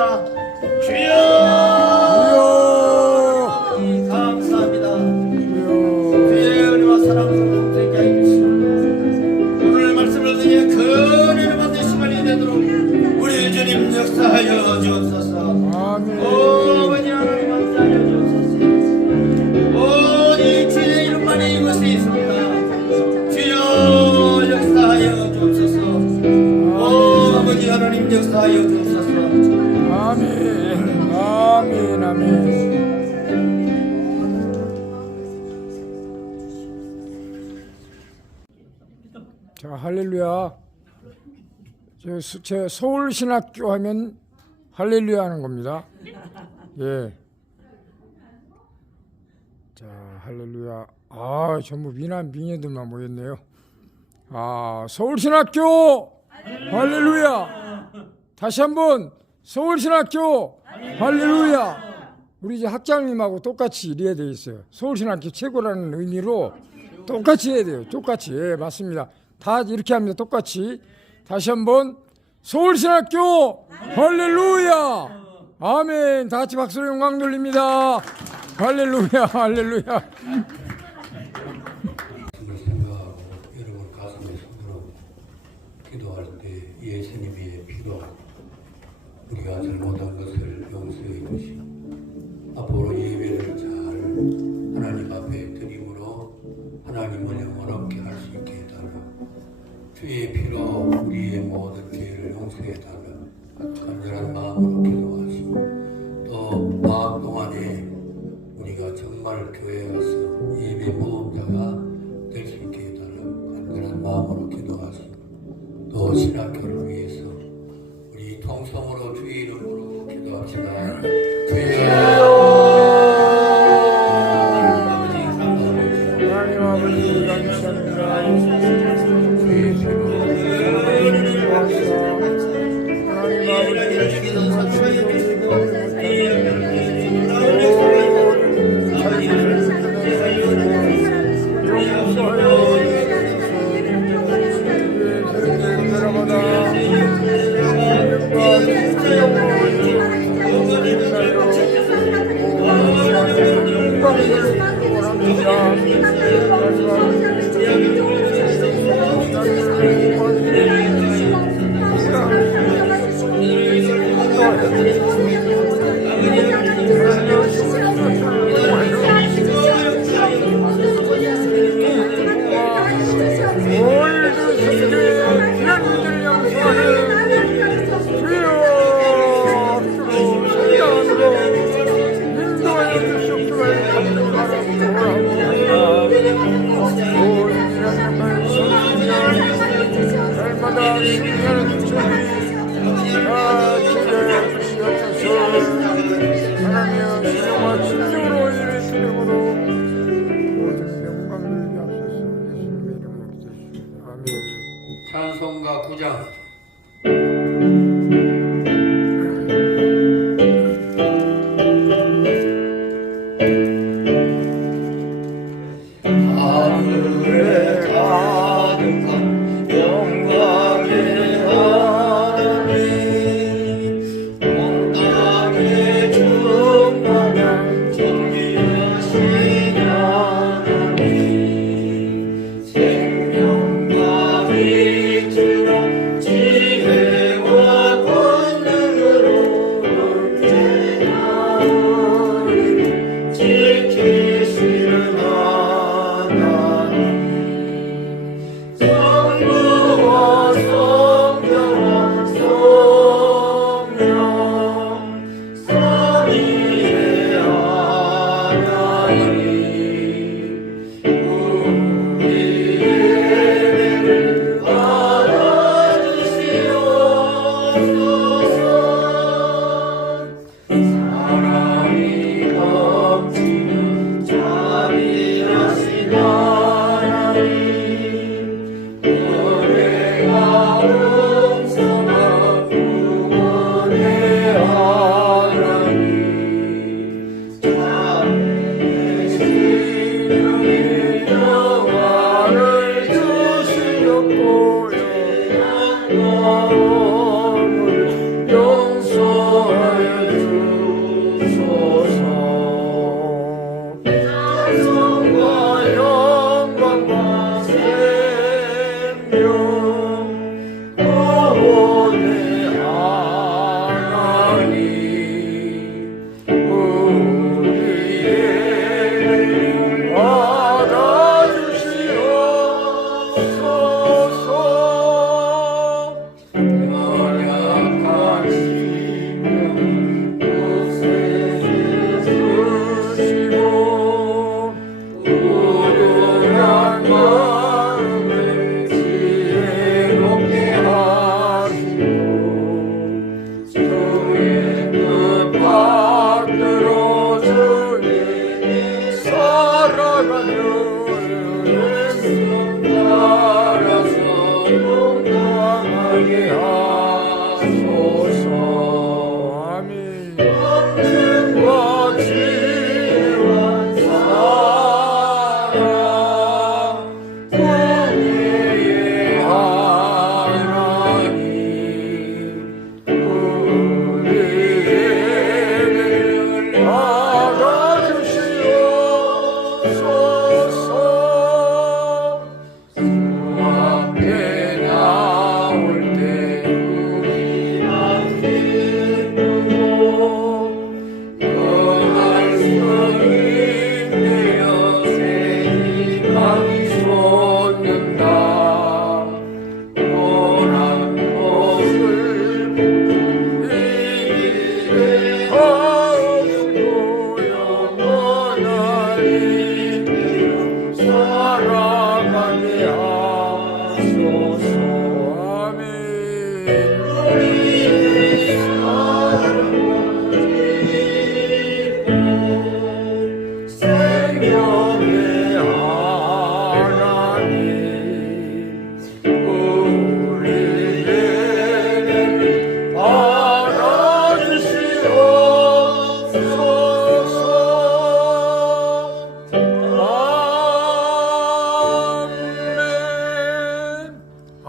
주여. 할렐루야. 저, 제 서울신학교 하면 할렐루야 하는 겁니다. 예. 자, 할렐루야. 아, 전부 미남 미녀들만 모였네요. 아, 서울신학교 할렐루야. 다시 한번 서울신학교 할렐루야. 할렐루야. 우리 이제 학장님하고 똑같이 이래야 되겠어요. 서울신학교 최고라는 의미로 똑같이 해야 돼요. 똑같이. 예, 맞습니다. 다 이렇게 합니다. 똑같이. 다시 한번 서울신학교 할렐루야. 아멘. 다 같이 박수로 영광 돌립니다. 할렐루야. 할렐루야. 기도할 때 예수님이 필요하고 우리가 잘 못하고 찬송가 9장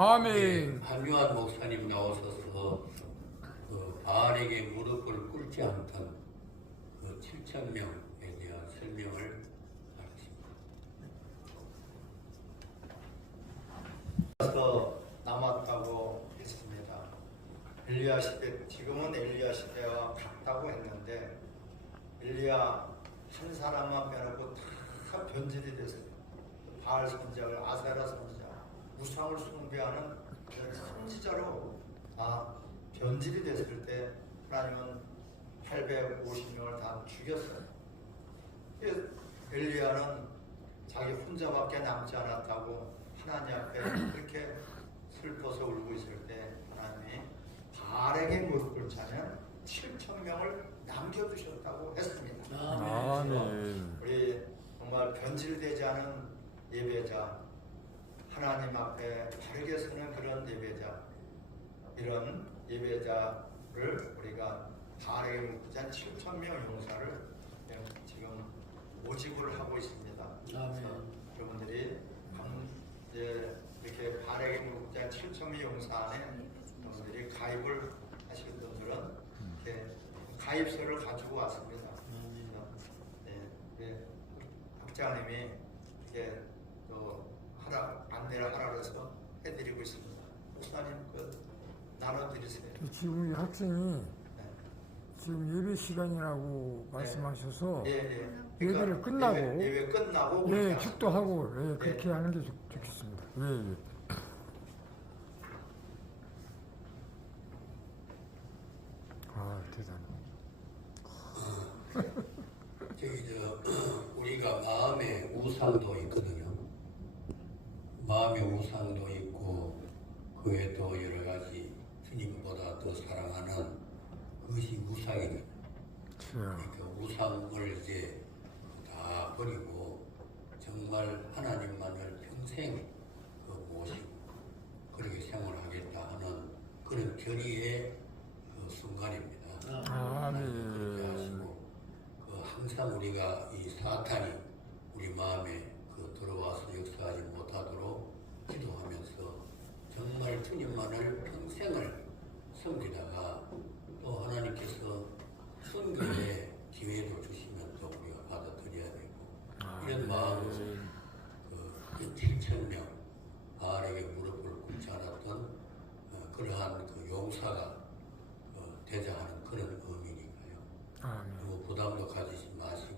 아멘 아멘 한유한 목사님 나오셔서 그 바알에게 무릎을 꿇지 않던 그 7천 명에 대한 설명을. 서 남았다고 했습니다. 엘리야 시대 지금은 엘리야 시대와 같다고 했는데 엘리야 한 사람만 빼놓고 다 변질이 됐어요. 바알 선지자를 아세라 선지자 우상을 숭배하는 선지자로 아, 변질이 됐을 때 하나님은 850명을 다 죽였어요. 엘리야는 자기 혼자밖에 남지 않았다고 하나님 앞에 그렇게 슬퍼서 울고 있을 때 하나님이 바알에게 무릎을 차면 7천 명을 남겨두셨다고 했습니다. 아, 네. 우리 정말 변질되지 않은 예배자 하나님 앞에 바르게 서는 그런 예배자, 이런 예배자를 우리가 묶지 한 7천 명 용사를 지금 모집을 하고 있습니다. 그래서 여러분들이 방- 이제 이렇게 바르게 한 7천 명 용사 안에 여러분들이 가입을 하실 분들은 이렇게 가입서를 가지고 왔습니다. 네, 네. 학장님이 이렇게 또 하라 안내를 하라 그래서 해드리고 있습니다. 목사님 그 나눠드리세요. 지금 이 학생이 네. 지금 예배 시간이라고 말씀하셔서 예, 예. 예배를 끝나고 예배, 예배 끝나고 예, 그렇게 축도하고 예, 그렇게 네. 하는 게 좋, 좋겠습니다. 예, 예. 아 대단해. 저기 저 우리가 마음의 우상도 있거든요. 마음의 우상도 있고 그 외에도 여러 가지 주님보다 더 사랑하는 그것이 우상이거든요. 그래요. 그러니까 우상을 이제 다 버리고 정말 하나님만을 평생 그 모시고 그렇게 생활하겠다 하는 그런 결의의 그 순간입니다. 아, 네. 그렇게 하시고 그 항상 우리가 이 사탄이 우리 마음에 그 들어와서 역사하지 못하도록 기도하면서 정말 주님만을 평생을 섬기다가 또 하나님께서 선교의 기회도 주시면 또 우리가 받아들여야 되고 이런 마음으로 그 7천 명 바알에게 무릎을 꿇지 않았던 어, 그러한 그 용사가 어, 되자 하는 그런 의미니까요. 아, 네. 너무 부담도 가지지 마시고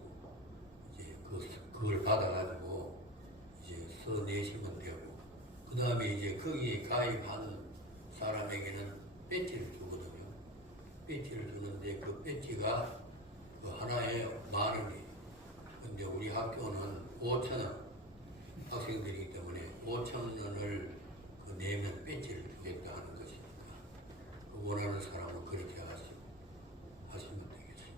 이제 그 그걸 받아가지고 써 내시면 되고 그 다음에 이제 거기에 가입한 사람에게는 배지를 주거든요. 배지를 주는데 그 배지가 그 하나에 만 원이에요. 근데 우리 학교는 5천 원 학생들이기 때문에 5천 원을 그 내면 배지를 주겠다 하는 것이니까 그 원하는 사람은 그렇게 하시고 하시면 되겠습니다.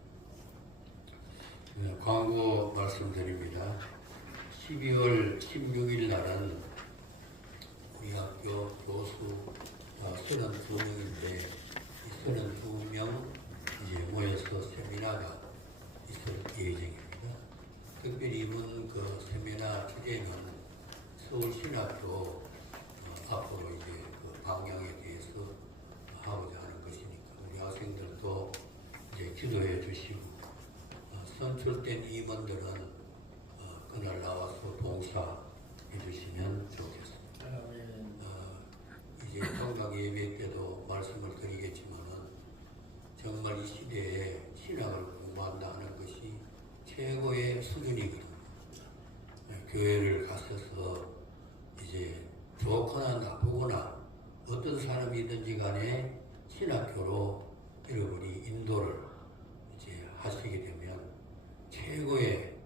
네, 광고 말씀드립니다. 12월 16일 날은 우리 학교 교수 어, 32명인데 이 32명 이제 모여서 세미나가 있을 예정입니다. 특별히 이번 그 세미나 주제는 서울신학교 어, 앞으로 이제 그 방향에 대해서 하고자 하는 것이니까 우리 학생들도 이제 기도해 주시고 어, 선출된 임원들은 어, 그날 나와서 봉사해 주시면 좋겠습니다. 어, 이제 평강 예배 때도 말씀을 드리겠지만은 정말 이 시대에 신학을 공부한다 하는 것이 최고의 수준이거든요. 네, 교회를 갔어서 이제 좋거나 나쁘거나 어떤 사람이든지 간에 신학교로 여러분이 인도를 이제 하시게 되면 최고의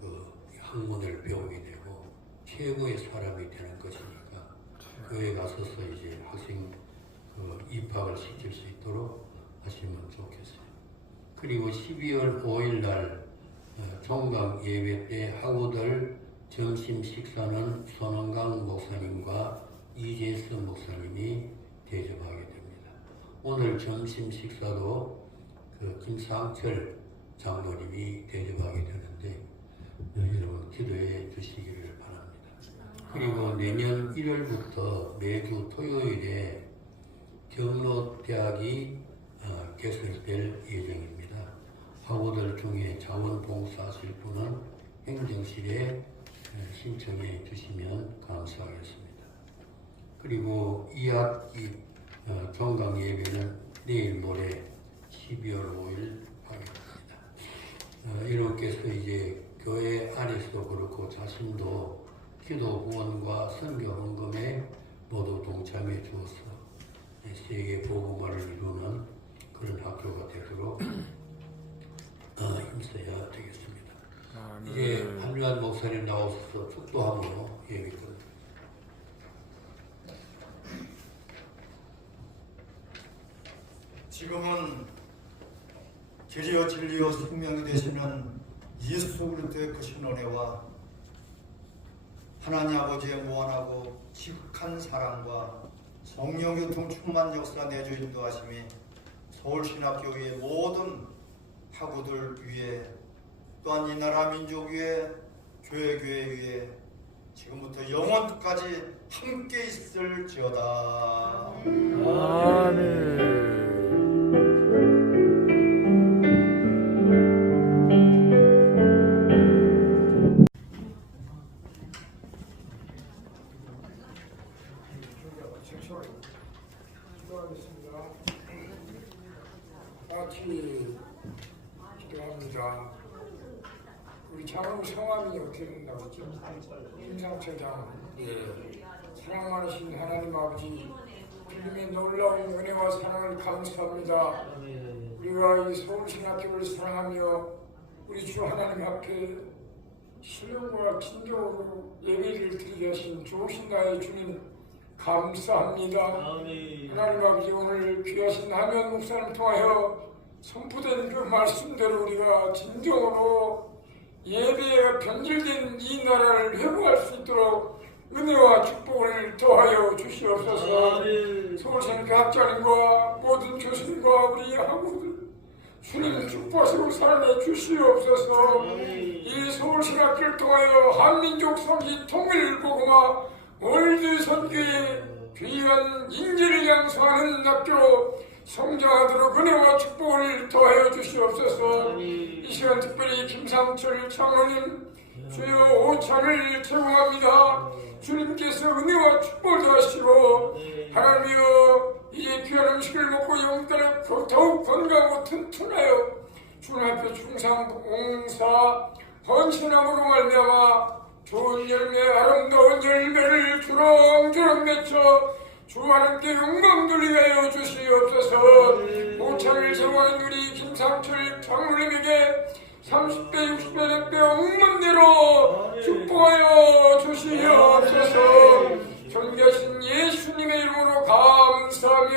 그 학문을 배우게 되고 최고의 사람이 되는 것이니까 교회 가서서 이제 학생 그 입학을 시킬 수 있도록 하시면 좋겠어요. 그리고 12월 5일 날 어, 종강 예배 때 학우들 점심 식사는 손원강 목사님과 이재수 목사님이 대접하게 됩니다. 오늘 점심 식사도 그 김상철 장로님이 대접하게 되는데 어, 여러분 기도해 주시기를 바랍니다. 그리고 내년 1월부터 매주 토요일에 경로대학이 어, 개설될 예정입니다. 학우들 중에 자원봉사 하실 분은 행정실에 어, 신청해 주시면 감사하겠습니다. 그리고 2학기 어, 종강 예배는 내일 모레 12월 5일 하겠습니다. 어, 여러분께서 이제 교회 안에서도 그렇고 자신도 기도 후원과 선교 헌금에 모두 동참해 주어서 세계 복음화를 이루는 그런 학교가 되도록 어, 힘써야 되겠습니다. 아, 네. 이제 한주한 목사님 나오셔서 축도하고 끝. 지금은 길이요 진리요 생명이 되시는 예수 그리스도의 크신 은혜와 하나님 아버지의 무한하고 지극한 사랑과 성령 교통 충만 역사 내주 인도하심이 서울신학교의 모든 학우들 위해 또한 이 나라 민족 위에 교회 교회 위에 지금부터 영원까지 함께 있을지어다. 이 서울신학교를 사랑하며 우리 주 하나님 앞에 신령과 진정으로 예배를 드리게 하신 좋으신 나의 주님 감사합니다. 하나님 아버지 오늘 귀하신 하면 목사를 통하여 선포된 그 말씀대로 우리가 진정으로 예배에 변질된 이 나라를 회복할 수 있도록 은혜와 축복을 더하여 주시옵소서. 서울시는 학자님과 모든 교수님과 우리 학우들 주님 축복하시고 사랑해 주시옵소서. 이 서울신학교를 통하여 한민족 성지 통일고구마 월드 선교의 귀한 인재를 양성하는 학교로 성장하도록 은혜와 축복을 더하여 주시옵소서. 이 시간 특별히 김상철 장로님 주여 오찬을 제공합니다. 주님께서 은혜와 축복을 더하시고 하나님이여 이제 귀한 음식을 먹고 영달에 더욱 건강하고 튼튼하여 주님 앞에 충성 봉사 헌신함으로 말미암아 좋은 열매 아름다운 열매를 주렁주렁 맺혀 주 하나님께 영광 돌리게 하여 주시옵소서. 모차를 세워하는 우리 김상철 장로님에게 30배 60배 100배 억만대로 축복하여 주시옵소서 존귀하신 예수님의 이름으로 감사하며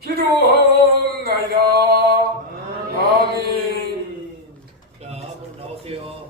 기도하옵나이다. 아멘. 아멘. 자, 한번 나오세요.